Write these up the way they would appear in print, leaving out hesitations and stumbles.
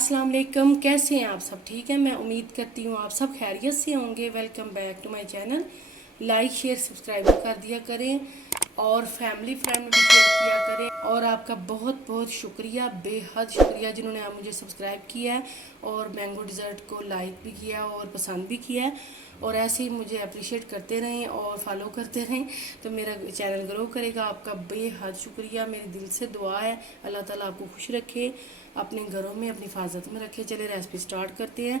अस्सलाम वालेकुम। कैसे हैं आप सब? ठीक है, मैं उम्मीद करती हूँ आप सब खैरियत से होंगे। Welcome back to my channel. Like share subscribe कर दिया करें और फैमिली फ्रेंड भी शेयर किया करें। और आपका बहुत बहुत शुक्रिया, बेहद शुक्रिया जिन्होंने आप मुझे सब्सक्राइब किया है और मैंगो डिज़र्ट को लाइक भी किया और पसंद भी किया है। और ऐसे ही मुझे अप्रिशिएट करते रहें और फॉलो करते रहें तो मेरा चैनल ग्रो करेगा। आपका बेहद शुक्रिया, मेरे दिल से दुआ है अल्लाह ताला आपको खुश रखे, अपने घरों में अपनी हिफाजत में रखे। चले रेसिपी स्टार्ट करते हैं।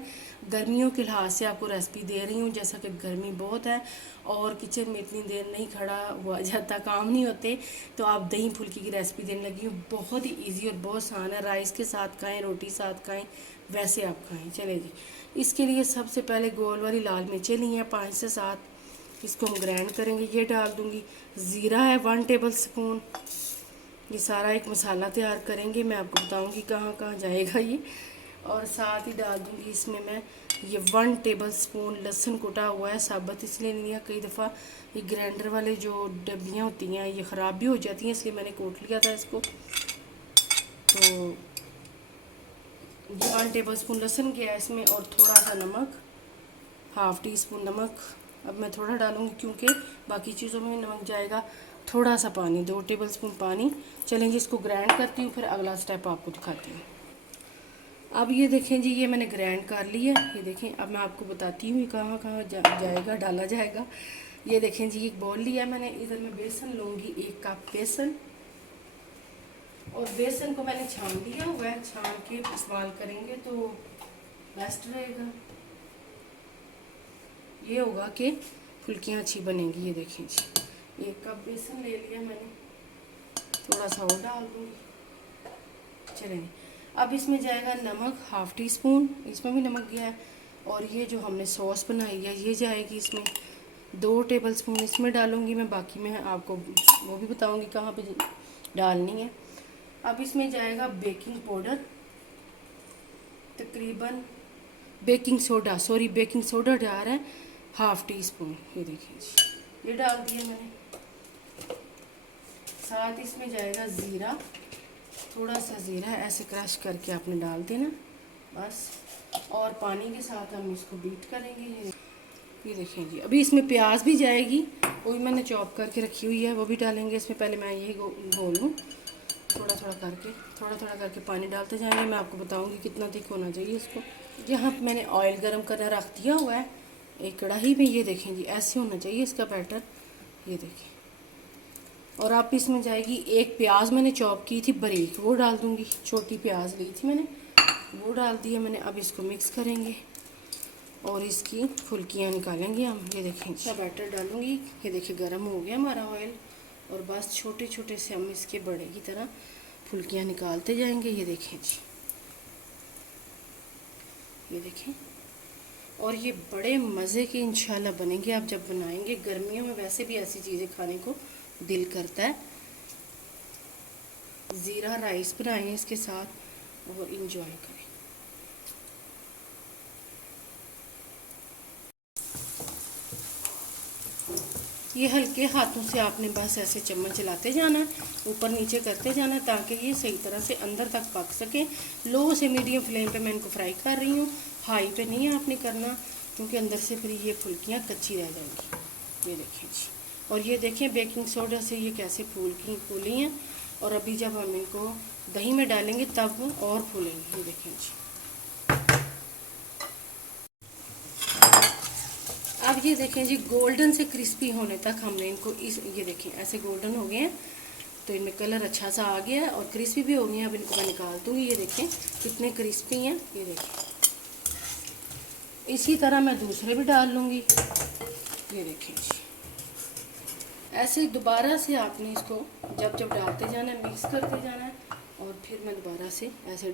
गर्मियों के लिहाज से आपको रेसिपी दे रही हूँ, जैसा कि गर्मी बहुत है और किचन में इतनी देर नहीं खड़ा हुआ जाता, काम नहीं होते, तो आप दही फुल्की की रेसिपी देने लगी हूँ। बहुत ही ईजी और बहुत आसान है। राइस के साथ खाएँ, रोटी साथ खाएँ, वैसे आप खाएँ। चले जी, इसके लिए सबसे पहले गोल वाली लाल मिर्चें ली हैं 5 से 7। इसको हम ग्राइंड करेंगे। ये डाल दूँगी। ज़ीरा है 1 टेबल स्पून। ये सारा एक मसाला तैयार करेंगे, मैं आपको बताऊंगी कहाँ कहाँ जाएगा ये। और साथ ही डाल दूंगी इसमें मैं ये 1 टेबल स्पून लहसुन कुटा हुआ है, साबुत इसलिए नहीं है, कई दफ़ा ये ग्राइंडर वाले जो डब्बियाँ होती हैं ये ख़राब भी हो जाती हैं, इसलिए मैंने कूट लिया था इसको। तो ये 1 टेबल स्पून लहसुन किया है इसमें, और थोड़ा सा नमक, हाफ़ टी स्पून नमक। अब मैं थोड़ा डालूंगी क्योंकि बाकी चीज़ों में नमक जाएगा। थोड़ा सा पानी, 2 टेबल स्पून पानी। चलेंगे, इसको ग्राइंड करती हूँ, फिर अगला स्टेप आपको दिखाती हूँ। अब ये देखें जी, ये मैंने ग्राइंड कर लिया है। ये देखें, अब मैं आपको बताती हूँ कहाँ कहाँ जाएगा, डाला जाएगा। ये देखें जी, एक बॉल लिया मैंने, इधर मैं बेसन लूँगी, 1 कप बेसन। और बेसन को मैंने छान दिया हुआ है, छान के इस्तेमाल करेंगे तो बेस्ट रहेगा। ये होगा कि फुल्कियाँ अच्छी बनेंगी। ये देखें जी, 1 कप बेसन ले लिया मैंने, थोड़ा सा और डाल दूँगी। चलें, अब इसमें जाएगा नमक, हाफ़ टी स्पून, इसमें भी नमक गया है। और ये जो हमने सॉस बनाई है ये जाएगी इसमें, 2 टेबल स्पून इसमें डालूँगी मैं, बाकी मैं आपको वो भी बताऊँगी कहाँ पे डालनी है। अब इसमें जाएगा बेकिंग पाउडर, तकरीबन बेकिंग सोडा जा रहा है हाफ़ टी स्पून। ये देखिए जी, ये डाल दिया मैंने। साथ इसमें जाएगा ज़ीरा, थोड़ा सा ज़ीरा ऐसे क्रश करके आपने डाल देना बस। और पानी के साथ हम इसको बीट करेंगे। ये देखें जी, अभी इसमें प्याज भी जाएगी, वो भी मैंने चॉप करके रखी हुई है, वो भी डालेंगे इसमें। पहले मैं यही घोलूँ, थोड़ा थोड़ा करके पानी डालते जाएंगे। मैं आपको बताऊंगी कितना थिक होना चाहिए इसको। यहाँ पे मैंने ऑयल गरम करना रख दिया हुआ है एक कढ़ाई में। ये देखें जी, ऐसे होना चाहिए इसका बैटर। ये देखें, और आप इसमें जाएगी 1 प्याज मैंने चॉप की थी बारीक, वो डाल दूँगी। छोटी प्याज ली थी मैंने, वो डाल दिया मैंने। अब इसको मिक्स करेंगे और इसकी फुल्कियाँ निकालेंगे हम। ये देखें, अच्छा बैटर डालूँगी। ये देखिए, गर्म हो गया हमारा ऑयल, और बस छोटे छोटे से हम इसके बड़े की तरह फुल्कियाँ निकालते जाएंगे। ये देखें जी, ये देखें। और ये बड़े मज़े के इंशाल्लाह बनेंगे आप जब बनाएंगे। गर्मियों में वैसे भी ऐसी चीज़ें खाने को दिल करता है। ज़ीरा राइस बनाएं इसके साथ और इंजॉय करें। ये हल्के हाथों से आपने बस ऐसे चम्मच चलाते जाना है, ऊपर नीचे करते जाना है, ताकि ये सही तरह से अंदर तक पक सके। लो से मीडियम फ्लेम पे मैं इनको फ्राई कर रही हूँ, हाई पे नहीं आपने करना, क्योंकि अंदर से फिर ये फुल्कियाँ कच्ची रह जाएंगी। ये देखें जी, और ये देखें बेकिंग सोडा से ये कैसे फूली हैं। और अभी जब हम इनको दही में डालेंगे तब और फूलेंगे। ये देखें जी, अब ये देखें जी, गोल्डन से क्रिस्पी होने तक हमने इनको ये देखें ऐसे गोल्डन हो गए हैं, तो इनमें कलर अच्छा सा आ गया है और क्रिस्पी भी हो गए हैं। अब इनको मैं निकाल दूँगी। ये देखें कितने क्रिस्पी हैं। ये देखें, इसी तरह मैं दूसरे भी डाल लूँगी। ये देखें जी, ऐसे दोबारा से आपने इसको जब जब डालते जाना है, मिक्स करते जाना है, और फिर मैं दोबारा से ऐसे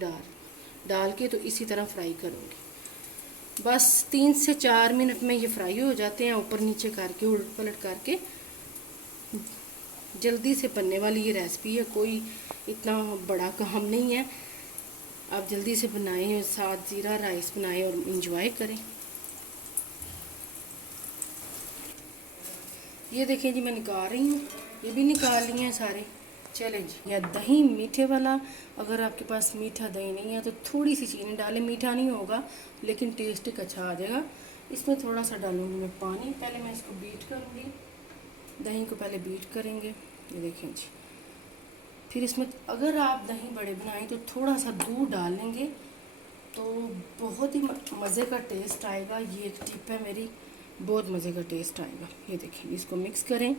डाल के तो इसी तरह फ्राई करूँगी। बस 3 से 4 मिनट में ये फ्राई हो जाते हैं, ऊपर नीचे करके उलट पलट करके। जल्दी से बनने वाली ये रेसिपी है, कोई इतना बड़ा काम नहीं है। आप जल्दी से बनाएं, साथ ज़ीरा राइस बनाएं और इंजॉय करें। ये देखें जी, मैं निकाल रही हूँ, ये भी निकाल लिए हैं सारे। चले जी। या दही मीठे वाला, अगर आपके पास मीठा दही नहीं है तो थोड़ी सी चीनी डालें, मीठा नहीं होगा लेकिन टेस्ट एक अच्छा आ जाएगा। इसमें थोड़ा सा डालूंगी मैं पानी, पहले मैं इसको बीट करूँगी, दही को पहले बीट करेंगे, ये देखें जी। फिर इसमें अगर आप दही बड़े बनाएं तो थोड़ा सा दूध डाल लेंगे तो बहुत ही मज़े का टेस्ट आएगा। ये एक टिप है मेरी, बहुत मज़े का टेस्ट आएगा। ये देखिए, इसको मिक्स करें,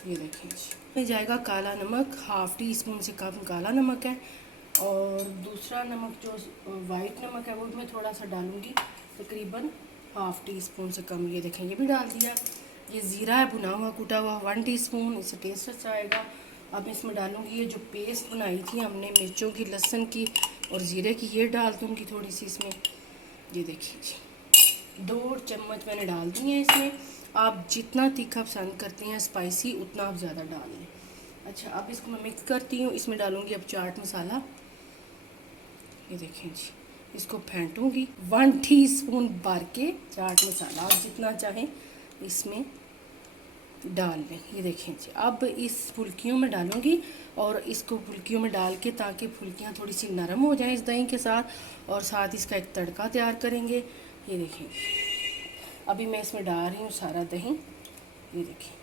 ये देखिए इसमें जाएगा काला नमक, हाफ टी स्पून से कम काला नमक है, और दूसरा नमक जो वाइट नमक है वो मैं थोड़ा सा डालूंगी, तकरीबन हाफ टी स्पून से कम। ये देखें, ये भी डाल दिया। ये ज़ीरा है भुना हुआ कूटा हुआ 1 टीस्पून, इससे टेस्ट अच्छा आएगा। अब इसमें डालूंगी ये जो पेस्ट बनाई थी हमने मिर्चों की, लहसुन की और ज़ीरे की, ये डाल दूँगी थोड़ी सी इसमें। ये देखिए जी, 2 चम्मच मैंने डाल दी हैं इसमें। आप जितना तीखा पसंद करते हैं स्पाइसी, उतना आप ज़्यादा डाल लें। अच्छा, अब इसको मैं मिक्स करती हूँ। इसमें डालूँगी अब चाट मसाला, ये देखें जी, इसको फेंटूँगी। 1 टीस्पून भर के चाट मसाला, आप जितना चाहें इसमें डाल लें। ये देखें जी, अब इस फुल्कियों में डालूँगी और इसको फुल्कियों में डाल के, ताकि फुल्कियाँ थोड़ी सी नरम हो जाएं इस दही के साथ, और साथ इसका एक तड़का तैयार करेंगे। ये देखें, अभी मैं इसमें डाल रही हूँ सारा दही, ये देखिए,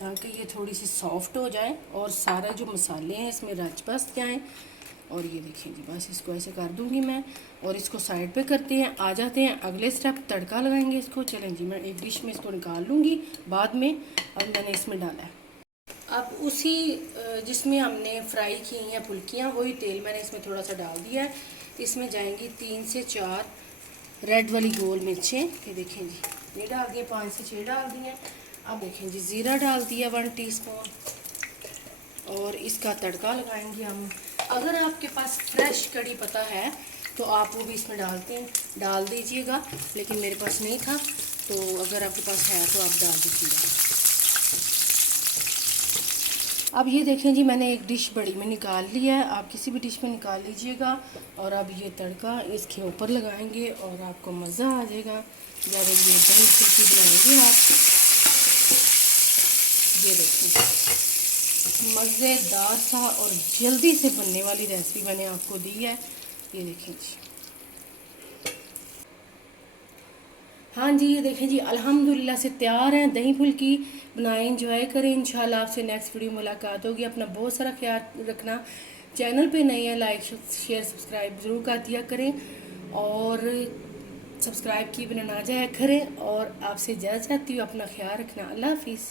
ताकि ये थोड़ी सी सॉफ्ट हो जाए और सारा जो मसाले हैं इसमें रच बस जाएँ। और ये देखिए जी, बस इसको ऐसे कर दूंगी मैं, और इसको साइड पे करते हैं। आ जाते हैं अगले स्टेप, तड़का लगाएंगे इसको। चलें जी, मैं एक डिश में इसको निकाल लूँगी बाद में। अब मैंने इसमें डाला है, अब उसी जिसमें हमने फ्राई की हैं फुल्कियाँ, वही तेल मैंने इसमें थोड़ा सा डाल दिया है। इसमें जाएंगी 3 से 4 रेड वाली गोल मिर्चें, ये देखें जी, ये डाल दिए, 5 से 6 डाल दिए। अब देखें जी, ज़ीरा डाल दिया 1 टीस्पून, और इसका तड़का लगाएंगे हम। अगर आपके पास फ्रेश कड़ी पत्ता है तो आप वो भी इसमें डाल दीजिएगा, लेकिन मेरे पास नहीं था, तो अगर आपके पास है तो आप डाल दीजिएगा। अब ये देखें जी, मैंने एक डिश बड़ी में निकाल लिया है, आप किसी भी डिश में निकाल लीजिएगा। और अब ये तड़का इसके ऊपर लगाएंगे और आपको मज़ा आ जाएगा जब ये दही फुल्की बनाएंगे आप। ये देखिए, मज़ेदार सा और जल्दी से बनने वाली रेसिपी मैंने आपको दी है, ये देखें जी। हाँ जी, ये देखें जी, अल्हम्दुलिल्लाह से तैयार हैं दही फुल्की। बनाएं, एंजॉय करें। इंशाल्लाह आपसे नेक्स्ट वीडियो मुलाकात होगी। अपना बहुत सारा ख्याल रखना। चैनल पे नए हैं, लाइक शेयर सब्सक्राइब ज़रूर कर दिया करें, और सब्सक्राइब की बिना ना जाया करें। और आपसे इजाज़त चाहती हूँ, अपना ख्याल रखना। अल्लाह हाफिज़।